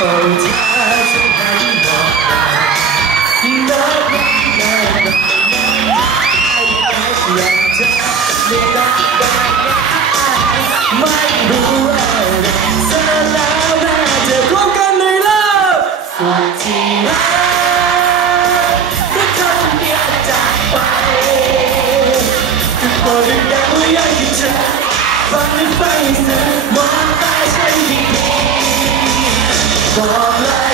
Bye, Mr. One Fashion People. ๆว่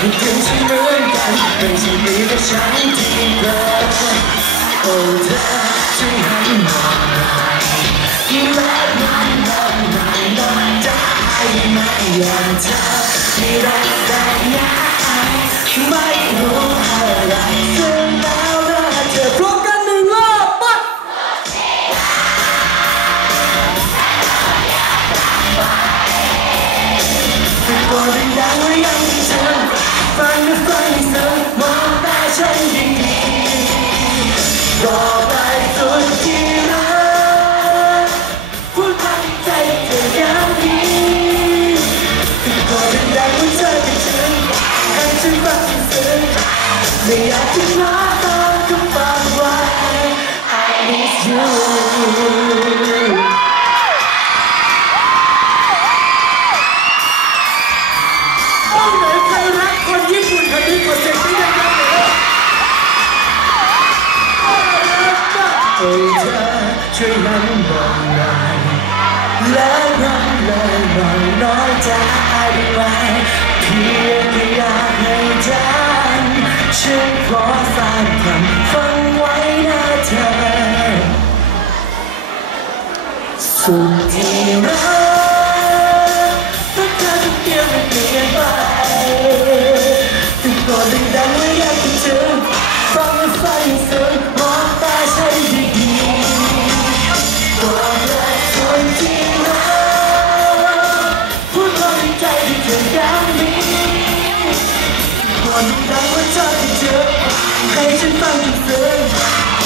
นึ่งว่าให้ถึงฉันเหมือนกันไม่ใช่มีแต่ฉันที่เกิดโอ้เธอช่วยหันมาหน่อยแม้มันนอนหน่อยนอนได้ไหมอย่างเธอที่รักแต่ยังไม่รู้อะไรซึ่ง ดถึงให้ฉันฟังให้ซึ้งไม่อยากจะร้องตามคำฝากไว้ I miss you แล้วน้องเลยหน่อยน้อยใจไหมเพียงแค่อยากให้จำฉันขอสร้างคำฟังไว้นะเธอสุดที่รัก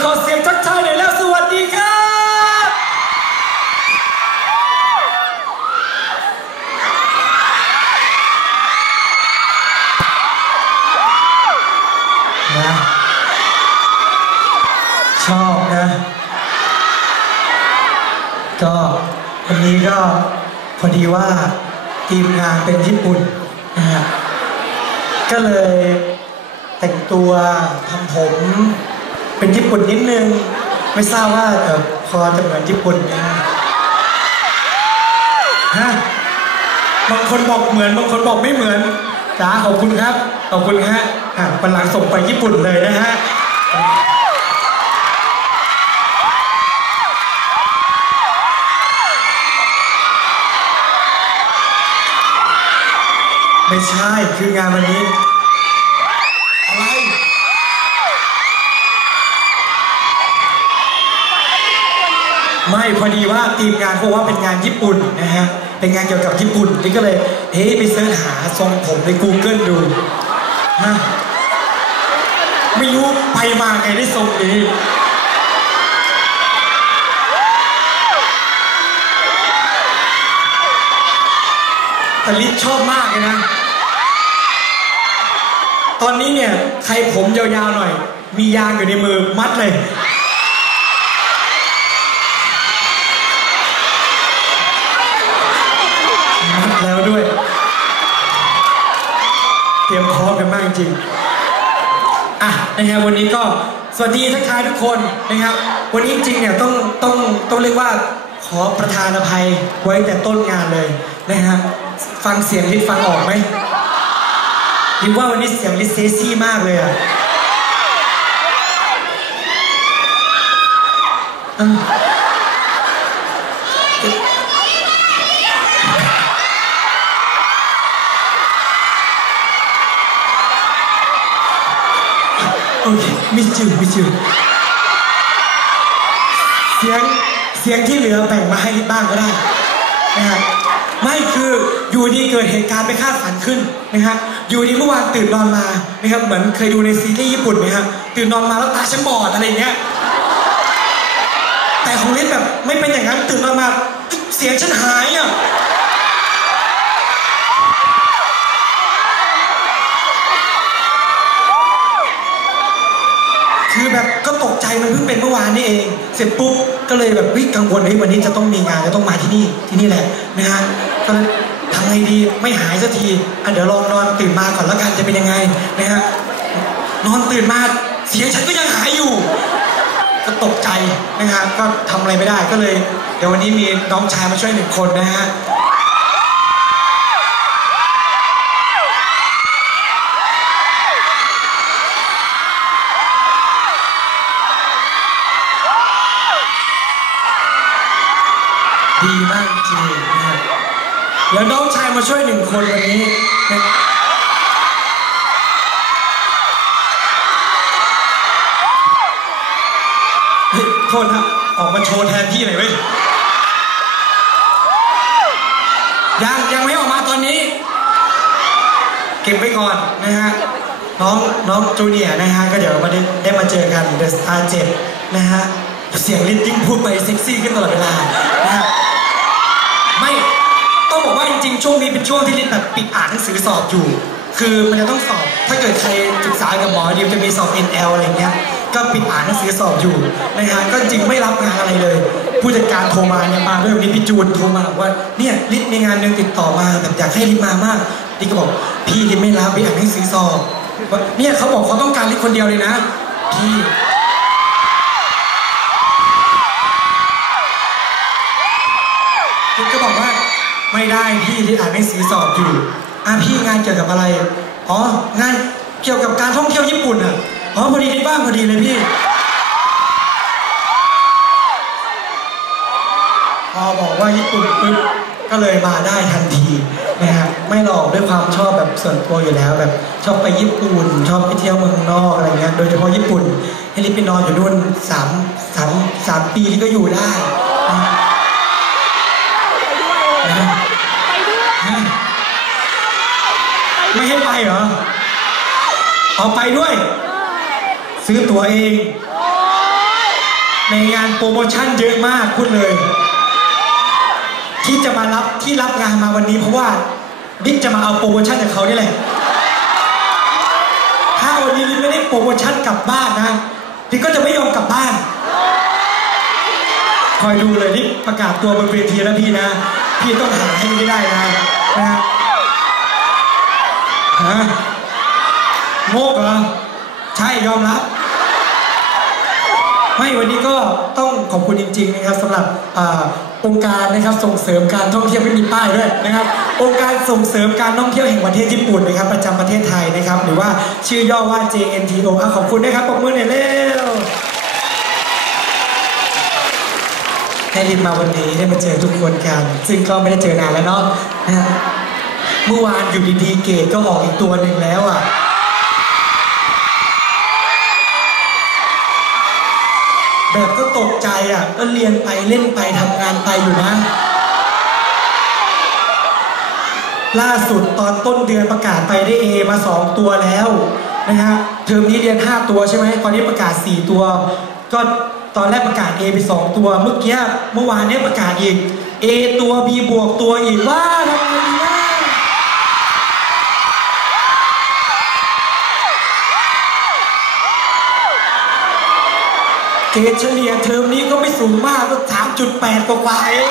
ขอเสียงทักทายหน่อยแล้ว สวัสดีครับ นะ ชอบนะ ก็วันนี้ก็พอดีว่าทีมงานเป็นญี่ปุ่นนะฮะก็เลยแต่งตัวทำผม เป็นญี่ปุ่นนิดนึง ไม่ทราบว่าเออพอจะเหมือนญี่ปุ่นไหมฮะบางคนบอกเหมือนบางคนบอกไม่เหมือนจ้าขอบคุณครับขอบคุณฮะอะวันหลังส่งไปญี่ปุ่นเลยนะฮะไม่ใช่คืองานวันนี้ ไม่พอดีว่าทีมงานเขาบอกว่าเป็นงานญี่ปุ่นนะฮะเป็นงานเกี่ยวกับญี่ปุ่นนี่ก็เลยเฮ้ยไปเสิร์ชหาทรงผมใน Google ดูฮะไม่รู้ไปมาไงได้ทรงนี้แต่ลิศชอบมากเลยนะ ตอนนี้เนี่ย ใครผมยาวๆหน่อย มียางอยู่ในมือมัดเลย มัดแล้วด้วย เตรียมพร้อมกันมาก จริงๆอะนะครับวันนี้ก็สวัสดีทักทายทุกคนนะครับ วันนี้จริงเนี่ยต้องต้องต้องเรียกว่าขอประธานอภัยไว้แต่ต้นงานเลยนะฮะฟังเสียงลิศฟังออกไหมลิศว่าวันนี้เสียงลิศเซซี่มากเลยอะเออโอ เคมิจูมิจูเสียงเสียงที่เหลือแบ่งมาให้ลิศบ้างก็ได้นะครับไม่คืออยู่ดีเกิดเหตุการณ์ไม่คาดฝันขึ้นนะครับอยู่ดีเมื่อวานตื่นนอนมานะครับเหมือนเคยดูในซีรีส์ญี่ปุ่นไหมครับตื่นนอนมาแล้วตาฉันบอดอะไรเงี้ยแต่ของเลิศแบบไม่เป็นอย่างนั้นตื่นนอนมาเสียงฉันหายอะ คือแบบก็ตกใจ มันเพิ่งเป็นเมื่อวานนี่เอง เสร็จปุ๊บก็เลยแบบวิกังวลเฮ้ยวันนี้จะต้องมีงานจะต้องมาที่นี่ที่นี่แหละนะฮะก็เลยทำไงดีไม่หายสักทีอะเดี๋ยวลองนอนตื่นมาก่อนแล้วกันจะเป็นยังไงนะฮะนอนตื่นมาเสียงฉันก็ยังหายอยู่ ก็ตกใจนะฮะก็ทำอะไรไม่ได้ก็เลย เดี๋ยววันนี้มีน้องชายมาช่วยหนึ่งคนนะฮะ ดีมากจริงๆนะฮะเดี๋ยวน้องชายมาช่วยหนึ่งคนวันนี้นะเฮ้ยโทษนะออกมาโชว์แทนพี่หน่อยเว้ยยังยังไม่ออกมาตอนนี้ เก็บไว้ก่อนนะฮะน้องน้องจูเนียร์นะฮะก็เดี๋ยวมาได้ได้มาเจอกันเดอะสตาร์เจ็นะฮะเสียงลิ้นยิ่งพูดไปเซ็กซี่ขึ้นตลอดเวลานะฮะ ไม่ต้องบอกว่าจริ งช่วงนี้เป็นช่วงที่ลิศแบบปิดอ่านหนังสือสอบอยู่ คือมันจะต้องสอบ ถ้าเกิดใครศึกษากับหมอดีมจะมีสอบ NL อะไรเงี้ย ก็ปิดอ่านหนังสือสอบอยู่นะฮะก็จริงไม่รับงานอะไรเลย ผู้จัดการโทรมาเนี่ยมาด้วยวันนี้พี่จูนโทรมาบอกว่าเนี่ยลิศมีงานหนึ่งติดต่อมาแบบอยากให้ลิศมามากลิศก็บอกพี่ลิศไม่รับไปอ่านหนังสือสอบเนี่ยเขาบอกเขาต้องการลิศคนเดียวเลยนะพี่ ไม่ได้พี่ลิศอ่านหนังสือสอบอยู่อะพี่งานเกี่ยวกับอะไร อ๋องานเกี่ยวกับการท่องเที่ยวญี่ปุ่นอะ อ๋อพอดีลิศว่างพอดีเลยพี่ พอบอกว่าญี่ปุ่นปุ๊บก็เลยมาได้ทันทีนะฮะไม่หลอกด้วยความชอบแบบส่วนตัวอยู่แล้วแบบชอบไปญี่ปุ่น ชอบไปเที่ยวเมืองนอกอะไรเงี้ยโดยเฉพาะญี่ปุ่นให้ลิศไปนอนอยู่นู่นสามสามสามปีที่ก็อยู่ได้นะ ไม่ให้ไป เหรอ เอาไปด้วย ซื้อตั๋วเอง ในงานโปรโมชั่นเยอะมากพูดเลย ที่จะมารับที่รับงานมาวันนี้เพราะว่าบิ๊กจะมาเอาโปรโมชั่นจากเขานี่แหละ ถ้าวันนี้บิ๊กไม่ได้โปรโมชั่นกลับบ้านนะบิ๊กก็จะไม่ยอมกลับบ้าน คอยดูเลยนี่ประกาศตัวบนเวทีแล้วพี่นะ พี่ต้องหาให้ไม่ได้นะนะ ฮะโงกเหรอใช่ยอมรับ ไม่วันนี้ก็ต้องขอบคุณจริง ๆ นะครับสำหรับองค์การนะครับส่งเสริมการท่องเที่ยวไม่มีป้ายด้วยนะครับ องค์การส่งเสริมการท่องเที่ยวแห่งประเทศญี่ปุ่นนะครับ ประจำประเทศไทยนะครับ หรือว่าชื่อย่อว่า JNTO อะขอบคุณนะครับปรบมือหน่อยเร็วให้ลินมาวันนี้ได้มาเจอทุกคนกัน ซึ่งก็ไม่ได้เจอนานแล้วเนาะนะ เมื่อวานอยู่ดีๆเกดก็ออกอีกตัวหนึ่งแล้วอะ แบบก็ตกใจอะ ก็เรียนไปเล่นไปทำงานไปอยู่นะ ล่าสุดตอนต้นเดือนประกาศไปได้เอมาสองตัวแล้วนะฮะเทอมนี้เรียน 5 ตัวใช่ไหมตอนนี้ประกาศ 4 ตัว ก็ตอนแรกประกาศ A ไป 2 ตัว เมื่อกี้เมื่อวานเนี้ยประกาศอีก A ตัว B บวกตัวอีกว่าทำไง เกรดเฉลี่ยเทอมนี้ก็ไม่สูงมากก็สามจุดแปดกว่าๆเอง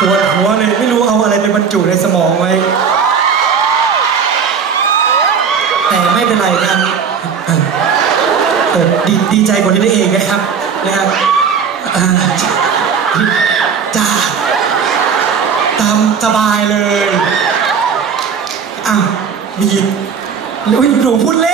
ปวดหัวเลยไม่รู้เอาอะไรไปบรรจุในสมองไว้ แต่ไม่เป็นไรนะครับดีดีใจกว่าที่ได้เองนะครับนะครับจ้าตามสบายเลย มีแล้วหนูพูดเล่น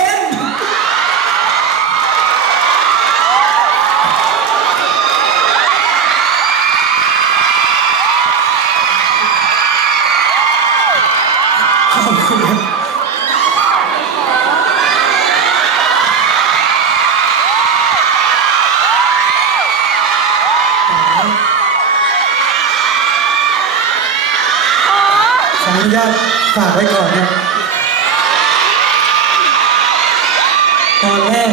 ตอนแรก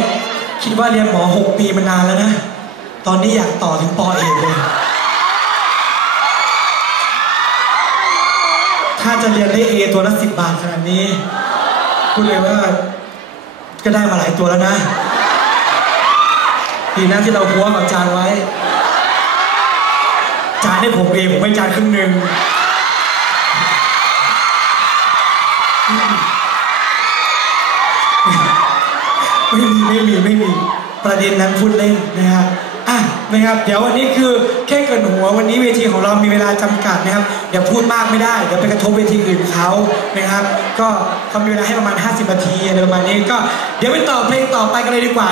คิดว่าเรียนหมอ 6 ปีมานานแล้วนะ ตอนนี้อยากต่อถึงปอเอกเลย ถ้าจะเรียนได้เอตัวละสิบบาทขนาดนี้พูดเลยว่า ก็ได้มาหลายตัวแล้วนะ ดีนะที่เราพัวกับจานไว้ จานให้ผมเองผมให้จานครึ่งหนึ่ง ไม่มีไม่มีประเด็นนั้นพูดเล่นนะครับอะนะครับ เดี๋ยววันนี้คือแค่เกินหัววันนี้เวทีของเรามีเวลาจำกัดนะครับอย่าพูดมากไม่ได้เดี๋ยวไปกระทบเวทีอื่นเขานะครับ ก็เขามีเวลาให้ประมาณ 50นาทีอะไรประมาณนี้ก็เดี๋ยวไปต่อเพลงต่อไปกันเลยดีกว่า